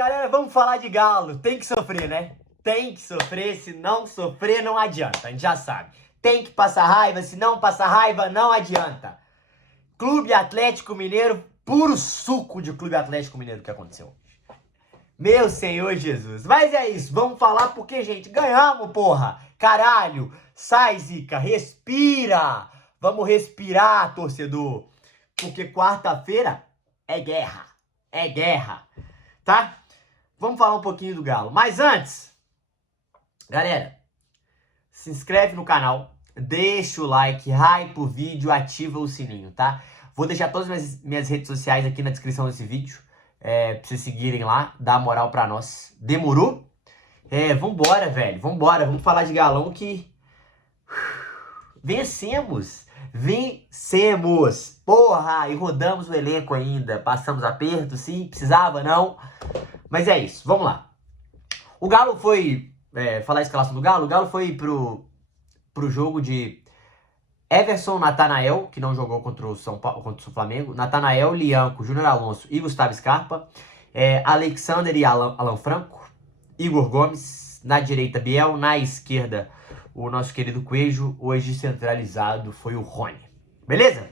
galera, vamos falar de Galo. Tem que sofrer, né? Tem que sofrer, se não sofrer não adianta, a gente já sabe. Tem que passar raiva, se não passar raiva não adianta. Clube Atlético Mineiro, puro suco de Clube Atlético Mineiro que aconteceu. Meu Senhor Jesus. Mas é isso, vamos falar porque, gente, ganhamos, porra. Caralho, sai, Zica, respira. Vamos respirar, torcedor. Porque quarta-feira é guerra. É guerra, tá? Vamos falar um pouquinho do Galo. Mas antes, galera, se inscreve no canal, deixa o like, hype o vídeo, ativa o sininho, tá? Vou deixar todas as minhas redes sociais aqui na descrição desse vídeo, pra vocês seguirem lá, dar moral pra nós. Demorou? Vambora, velho, vambora. Vamos falar de Galão que... Vencemos! Vencemos! Porra! E rodamos o elenco ainda. Passamos aperto, sim. Precisava, não. Mas é isso. Vamos lá. O Galo foi... falar a escalação do Galo. O Galo foi pro jogo de Everson, Natanael, que não jogou contra o Flamengo. Natanael, Lianco, Júnior Alonso e Gustavo Scarpa. Alexander e Alan Franco. Igor Gomes. Na direita, Biel. Na esquerda, o nosso querido Coelho. Hoje centralizado foi o Rony. Beleza?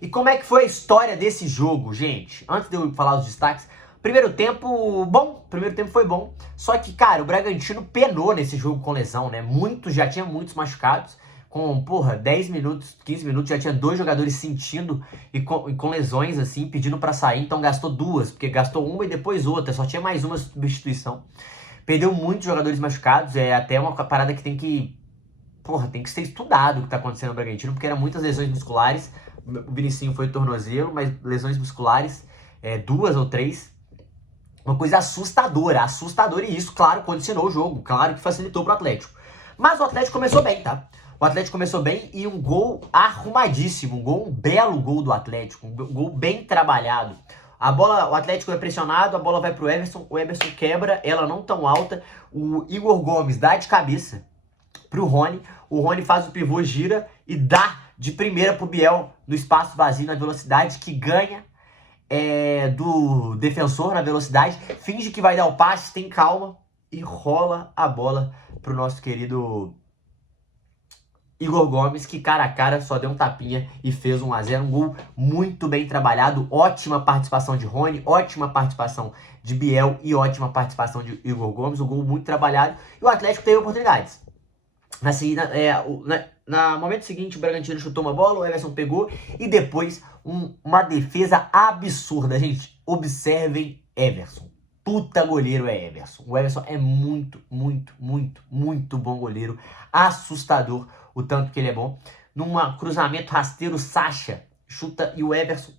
E como é que foi a história desse jogo, gente? Antes de eu falar os destaques, primeiro tempo, bom. Primeiro tempo foi bom. Só que, cara, o Bragantino penou nesse jogo com lesão, né? Já tinha muitos machucados. Com, 10 minutos, 15 minutos, já tinha 2 jogadores sentindo e com lesões, assim, pedindo pra sair. Então gastou 2, porque gastou uma e depois outra. Só tinha mais uma substituição. Perdeu muitos jogadores machucados. É até uma parada que tem que ser estudado o que tá acontecendo no Bragantino, porque eram muitas lesões musculares. O Vinicinho foi tornozelo, mas lesões musculares, 2 ou 3. Uma coisa assustadora, e isso, claro, condicionou o jogo, claro que facilitou pro Atlético. Mas o Atlético começou bem, tá? O Atlético começou bem e um gol arrumadíssimo, um belo gol do Atlético, um gol bem trabalhado. O Atlético é pressionado, a bola vai pro Everson, o Everson quebra, ela não tão alta, o Igor Gomes dá de cabeça pro Rony, o Rony faz o pivô, gira e dá de primeira pro Biel no espaço vazio, na velocidade que ganha do defensor na velocidade, finge que vai dar o passe, tem calma e rola a bola pro nosso querido Igor Gomes, que cara a cara só deu um tapinha e fez 1-0, um gol muito bem trabalhado, ótima participação de Rony, ótima participação de Biel e ótima participação de Igor Gomes, um gol muito trabalhado e o Atlético teve oportunidades. No momento seguinte, o Bragantino chutou uma bola, o Everson pegou e depois uma defesa absurda. Gente, observem Everson. Puta goleiro é Everson. O Everson é muito, muito, muito, muito bom goleiro. Assustador o tanto que ele é bom. Num cruzamento rasteiro, o Sacha chuta e o Everson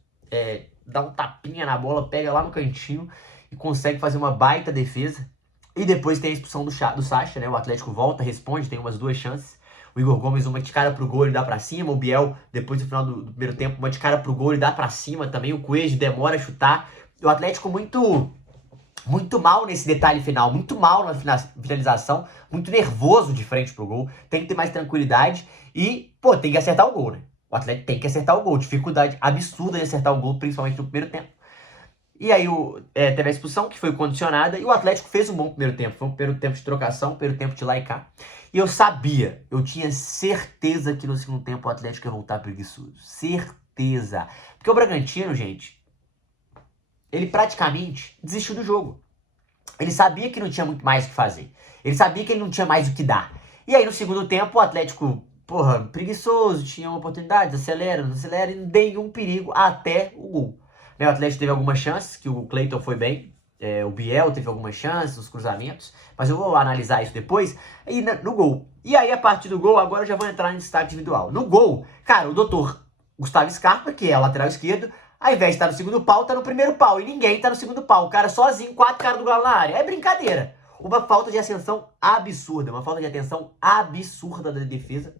dá um tapinha na bola, pega lá no cantinho e consegue fazer uma baita defesa. E depois tem a expulsão do Sacha, né? O Atlético volta, responde, tem umas 2 chances. O Igor Gomes, uma de cara pro gol, ele dá pra cima. O Biel, depois do final do primeiro tempo, uma de cara pro gol, ele dá pra cima também. O Coelho demora a chutar. O Atlético muito mal nesse detalhe final, muito mal na finalização, muito nervoso de frente pro gol. Tem que ter mais tranquilidade e, tem que acertar o gol, né? O Atlético tem que acertar o gol. Dificuldade absurda de acertar o gol, principalmente no primeiro tempo. E aí teve a expulsão, que foi condicionada, e o Atlético fez um bom primeiro tempo. Foi um primeiro tempo de trocação, um primeiro tempo de lá e cá. E eu tinha certeza que no segundo tempo o Atlético ia voltar preguiçoso. Certeza. Porque o Bragantino, gente, ele praticamente desistiu do jogo. Ele sabia que não tinha muito mais o que fazer. Ele sabia que ele não tinha mais o que dar. E aí no segundo tempo o Atlético, preguiçoso, tinha uma oportunidade, acelera, e não deu nenhum perigo até o gol. O Atlético teve algumas chances, que o Cleiton foi bem, o Biel teve algumas chances, os cruzamentos, mas eu vou analisar isso depois, e no gol. E aí, a partir do gol, agora eu já vou entrar em destaque individual. No gol, cara, o doutor Gustavo Scarpa, que é o lateral esquerdo, ao invés de estar no segundo pau, tá no primeiro pau, e ninguém tá no segundo pau. O cara sozinho, 4 caras do Galo na área. É brincadeira. Uma falta de ascensão absurda, uma falta de atenção absurda da defesa.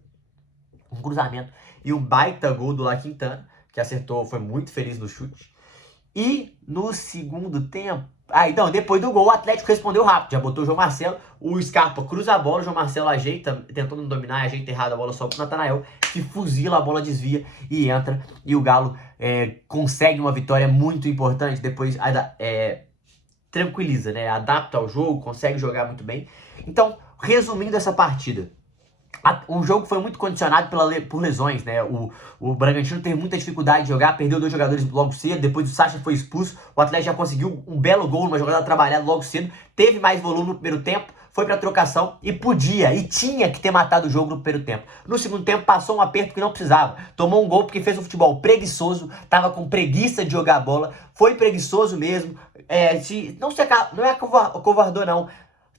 Um cruzamento e um baita gol do La Quintana, que acertou, foi muito feliz no chute. E no segundo tempo... então, depois do gol, o Atlético respondeu rápido. Já botou o João Marcelo, o Scarpa cruza a bola, o João Marcelo ajeita, tentando dominar, ajeita errado a bola só pro Natanael, que fuzila, a bola desvia e entra. E o Galo consegue uma vitória muito importante. Depois tranquiliza, né? Adapta ao jogo, consegue jogar muito bem. Então, resumindo essa partida, o jogo foi muito condicionado por lesões, né? O Bragantino teve muita dificuldade de jogar, perdeu 2 jogadores logo cedo, depois o Sacha foi expulso, o Atlético já conseguiu um belo gol, uma jogada trabalhada logo cedo, teve mais volume no primeiro tempo, foi pra trocação e podia, e tinha que ter matado o jogo no primeiro tempo. No segundo tempo passou um aperto que não precisava, tomou um gol porque fez um futebol preguiçoso, tava com preguiça de jogar a bola, foi preguiçoso mesmo, não é covardou não,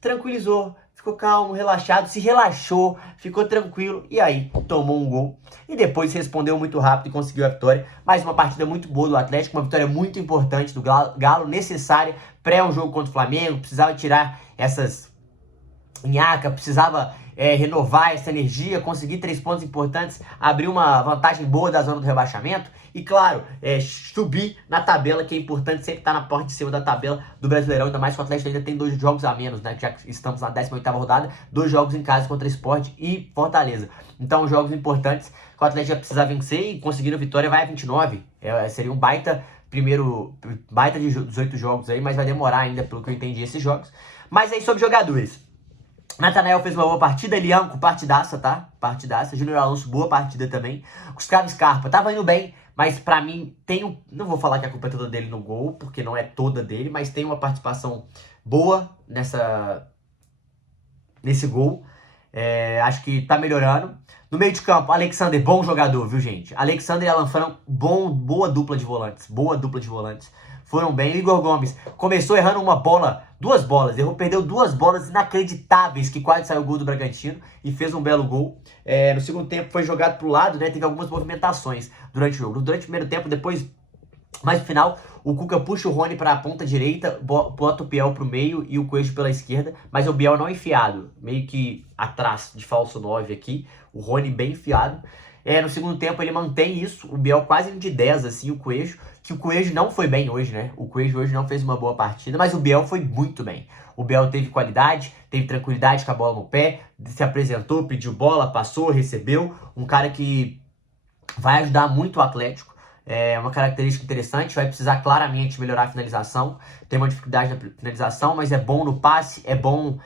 tranquilizou, ficou calmo, relaxado, se relaxou, ficou tranquilo e aí tomou um gol. E depois respondeu muito rápido e conseguiu a vitória. Mais uma partida muito boa do Atlético, uma vitória muito importante do Galo, necessária pré um jogo contra o Flamengo, precisava tirar essas nhaca, precisava renovar essa energia, conseguir 3 pontos importantes, abrir uma vantagem boa da zona do rebaixamento e, claro, subir na tabela, que é importante sempre estar na parte de cima da tabela do Brasileirão, ainda mais que o Atlético ainda tem 2 jogos a menos, né? Já que estamos na 18ª rodada, 2 jogos em casa contra Sport e Fortaleza. Então, jogos importantes que o Atlético já precisa vencer e conseguindo a vitória vai a 29. Seria um baita de 18 jogos aí, mas vai demorar ainda, pelo que eu entendi, esses jogos. Mas aí, sobre jogadores. Natanael fez uma boa partida, Elianco, partidaça, tá? Partidaça. Júnior Alonso, boa partida também. Gustavo Scarpa, tava indo bem, mas pra mim não vou falar que a culpa é toda dele no gol, porque não é toda dele, mas tem uma participação boa nesse gol. Acho que tá melhorando. No meio de campo, Alexander, bom jogador, viu, gente? Alexander e Alan Franco, boa dupla de volantes. Boa dupla de volantes. Foram bem. O Igor Gomes começou errando duas bolas. Perdeu 2 bolas inacreditáveis, que quase saiu o gol do Bragantino e fez um belo gol. No segundo tempo foi jogado pro lado, né? Teve algumas movimentações durante o jogo. Durante o primeiro tempo, depois, mais no final, o Cuca puxa o Rony para a ponta direita, bota o Biel pro meio e o Coelho pela esquerda, mas o Biel não enfiado, meio que atrás de falso 9 aqui, o Rony bem enfiado. No segundo tempo ele mantém isso, o Biel quase indo de 10, assim, o Coelho, que o Coelho não foi bem hoje, né? O Coelho hoje não fez uma boa partida, mas o Biel foi muito bem. O Biel teve qualidade, teve tranquilidade com a bola no pé, se apresentou, pediu bola, passou, recebeu. Um cara que vai ajudar muito o Atlético. É uma característica interessante, vai precisar claramente melhorar a finalização. Tem uma dificuldade na finalização, mas é bom no passe, é bom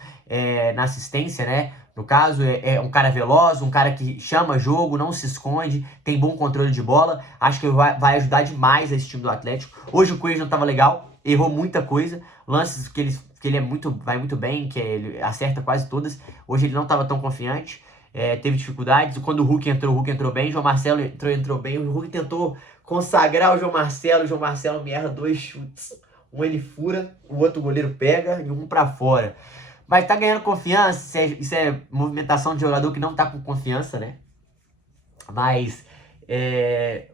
na assistência, né? No caso, é um cara veloz, um cara que chama jogo, não se esconde, tem bom controle de bola. Acho que vai ajudar demais esse time do Atlético. Hoje o Coelho não estava legal, errou muita coisa. Lances que ele vai muito bem, que ele acerta quase todas. Hoje ele não estava tão confiante, teve dificuldades. Quando o Hulk entrou bem. João Marcelo entrou bem. O Hulk tentou consagrar o João Marcelo me erra 2 chutes. Um ele fura, o outro goleiro pega e um pra fora. Mas tá ganhando confiança, isso é movimentação de jogador que não tá com confiança, né? Mas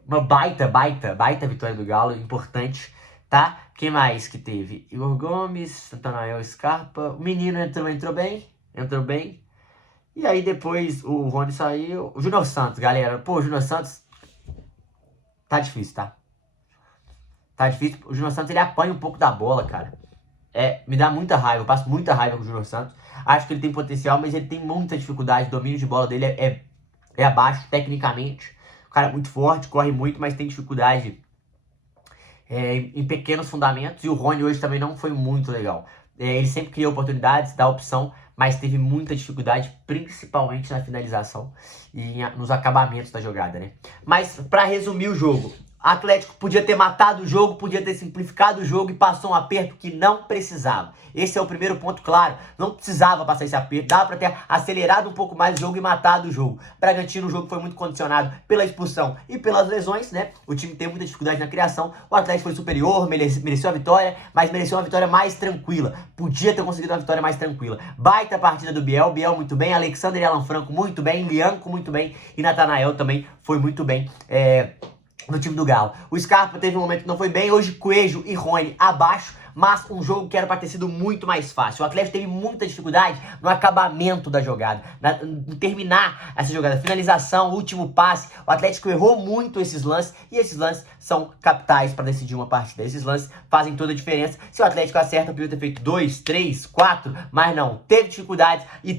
uma baita vitória do Galo, importante, tá? Quem mais que teve? Igor Gomes, Natanael Scarpa, o menino entrou bem. E aí depois o Rony saiu. O Júnior Santos, galera. Pô, o Júnior Santos tá difícil, tá? Tá difícil. O Júnior Santos, ele apanha um pouco da bola, cara. Me dá muita raiva, eu passo muita raiva com o Júnior Santos. Acho que ele tem potencial, mas ele tem muita dificuldade. O domínio de bola dele é abaixo, tecnicamente. O cara é muito forte, corre muito, mas tem dificuldade em pequenos fundamentos. E o Rony hoje também não foi muito legal. Ele sempre cria oportunidades, dá opção, mas teve muita dificuldade, principalmente na finalização e nos acabamentos da jogada, né? Mas, pra resumir o jogo, Atlético podia ter matado o jogo, podia ter simplificado o jogo e passou um aperto que não precisava. Esse é o primeiro ponto claro. Não precisava passar esse aperto. Dava para ter acelerado um pouco mais o jogo e matado o jogo. Bragantino, o jogo foi muito condicionado pela expulsão e pelas lesões, né? O time teve muita dificuldade na criação. O Atlético foi superior, mereceu a vitória, mas mereceu uma vitória mais tranquila. Podia ter conseguido uma vitória mais tranquila. Baita partida do Biel muito bem. Alexander e Alan Franco muito bem. Lianco muito bem. E Natanael também foi muito bem. No time do Galo. O Scarpa teve um momento que não foi bem, hoje Coelho e Rony abaixo, mas um jogo que era para ter sido muito mais fácil. O Atlético teve muita dificuldade no acabamento da jogada, em terminar essa jogada, finalização, último passe. O Atlético errou muito esses lances e esses lances são capitais para decidir uma partida. Esses lances fazem toda a diferença. Se o Atlético acerta, podia ter feito 2, 3, 4, mas não. Teve dificuldades e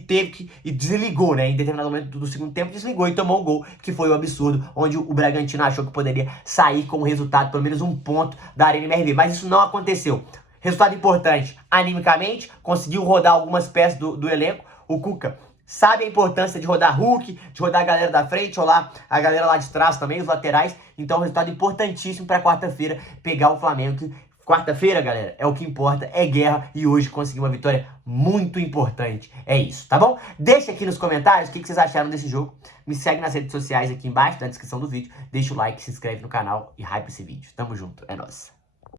desligou, né? Em determinado momento do segundo tempo, desligou e tomou um gol, que foi o absurdo, onde o Bragantino achou que poderia sair com o resultado, pelo menos um ponto da Arena MRV. Mas isso não aconteceu. Resultado importante, animicamente, conseguiu rodar algumas peças do elenco. O Cuca sabe a importância de rodar Hulk, de rodar a galera da frente, rolar a galera lá de trás também, os laterais. Então, resultado importantíssimo para quarta-feira pegar o Flamengo. Quarta-feira, galera, é o que importa, é guerra, e hoje conseguir uma vitória muito importante. É isso, tá bom? Deixa aqui nos comentários o que vocês acharam desse jogo. Me segue nas redes sociais aqui embaixo, na descrição do vídeo. Deixa o like, se inscreve no canal e hype esse vídeo. Tamo junto, é nóis.